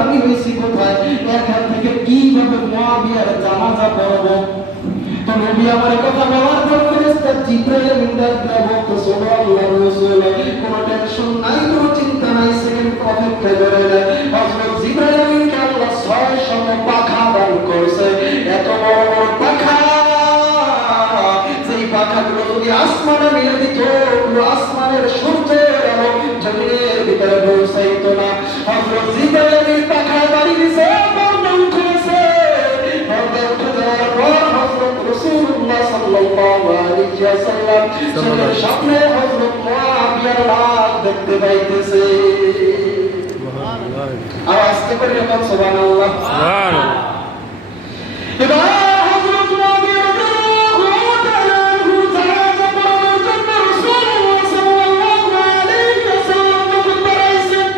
আমি হইছি কোথায়, এখান থেকে কিভাবে মুআবিয়ার জানাজা পড়বো। তো নবী আমার কথা বলার পর ফেরেশতা জিবরাইল আমিন ডাক দিয়ে বলতেছে, ও আল্লাহর রাসূল, কোনো টেনশন নাই, কোনো চিন্তা নাই, সেকেন্ড অপেক্ষা করে না। হযরত জিবরাইল আমিনকে আল্লাহ 600 পাখা দান করেছে, এত বড় বড় পাখা, যেই পাখাগুলো যদি আসমানে মিলে দিত, পুরো আসমানের সূর্যের আলো জমিনের ভিতরে পৌঁছাইতো না। হযরত জিবরাইল আমিন পাখায় বাড়ি দিছে, পর্দা উঠেছে, পর্দা উঠে যাওয়ার পর হযরত রাসূলুল্লাহ সাল্লাল্লাহু আলাইহি ওয়াসাল্লাম চোখের সামনে হযরত মুআবিয়ার লাশ দেখতে পাইতেছে। সুবহানাল্লাহ, আওয়াজ করে বলেন সুবহানাল্লাহ। সুবহানাল্লাহ। এবার হযরত মুআবিয়া রাদিয়াল্লাহু তাআলা আনহু জানাজা পড়ার জন্য রাসূলুল্লাহ সাল্লাল্লাহু আলাইহি ওয়াসাল্লাম যখন দাঁড়াইছেন,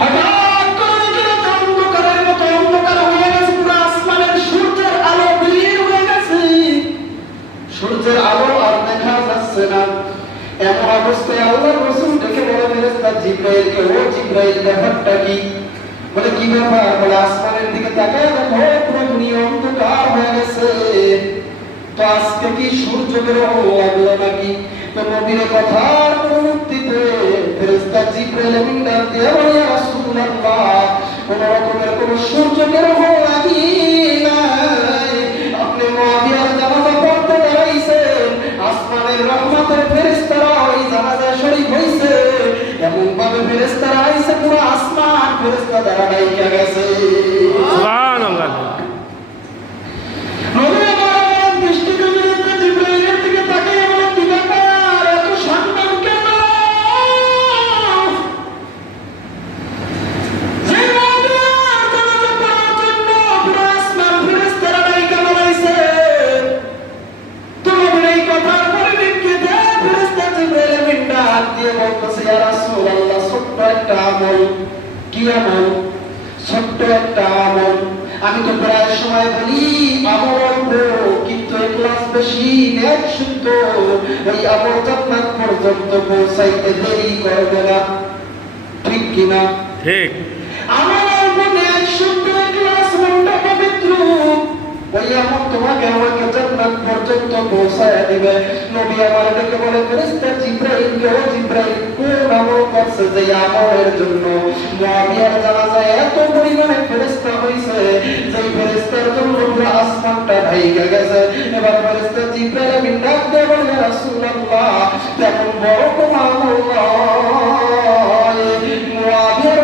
হঠাৎ করে দেখলেন অন্ধকারের মতো অন্ধকার হয়ে গেছে, পুরো আসমানের সূর্যের আলো বিলীন হয়ে গেছে, সূর্যের আলো আর দেখা যাচ্ছে না। এমন অবস্থায় আল্লাহর রাসূল ডেকে বলে ফেরেশতা জিবরাইলকে, ও জিবরাইল, ব্যাপারটা কি? বলে কি ব্যাপার? বলে আসমানের দিকে তাকায় দেখো পুরো দুনিয়া অন্ধকার হয়ে গেছে, তো আজকে কি সূর্য বের হলো লাগলো নাকি? তো নবীর কথার পরবর্তীতে ফেরেশতা জিবরাইল আমিন ডাক দিয়ে বলে, ইয়া রাসূলুল্লাহ, কোন রকমের কোন সূর্য বের হলো নাকি নাই, আপনি মুআবিয়ার জানাজা পড়তে দাঁড়াইছেন, আসমানের রহমতের ফেরেশতারা ওই জানাজায় শরীক হইছে, এমন ভাবে ফেরেশতারা আইছে পুরো আসমান ফেরেশতা দ্বারা ঢাইকা গেছে। সুবহানাল্লাহ। নবী আমার দৃষ্টি করে জিবরাইলের দিকে তাকিয়ে বলেন, কি ব্যাপার, এত সংগ্রাম কেন? যে মুআবিয়ার জানাজা পড়ার জন্য পুরো আসমান ফেরেশতারা ঢাইকা বলাইছে, তোমার এই কথার পরিপ্রেক্ষিতে ফেরেশতা জিবরাইল আমিন ডাক দিয়ে বলতেছে, ইয়া রাসূলুল্লাহ, ছোট্ট একটা আমল। কি আমল? ছোট্ট একটা আমল। আমি তো প্রায় সময় বলি আমল অল্প কিন্তু ইখলাস বেশি, নেক শুদ্ধ, ওই আমল জান্নাত পর্যন্ত পৌঁছাইতে দেরি করবে না, ঠিক কিনা? ঠিক। আমল অল্প, নেক শুদ্ধ, ইখলাস, মনটা পবিত্র, ওই আমল তোমাকে আমাকে জান্নাত পর্যন্ত পৌঁছায় দিবে। নবী আমার ডেকে বলে, ফেরেশতা জিবরাইলকে, ও জিবরাইল, কোন আমল করছে যে আমলের জন্য মুআবিয়ার জানাজায় এত পরিমাণে ফেরেশতা হইছে, যে ফেরেশতার জন্য পুরো আসমানটা ঢাইকা গেছে। এবার ফেরেশতা জিবরাইল আমিন ডাক দিয়ে বলে, ইয়া রাসূলুল্লাহ, তেমন বড় কোন আমল নয়, মুআবিয়া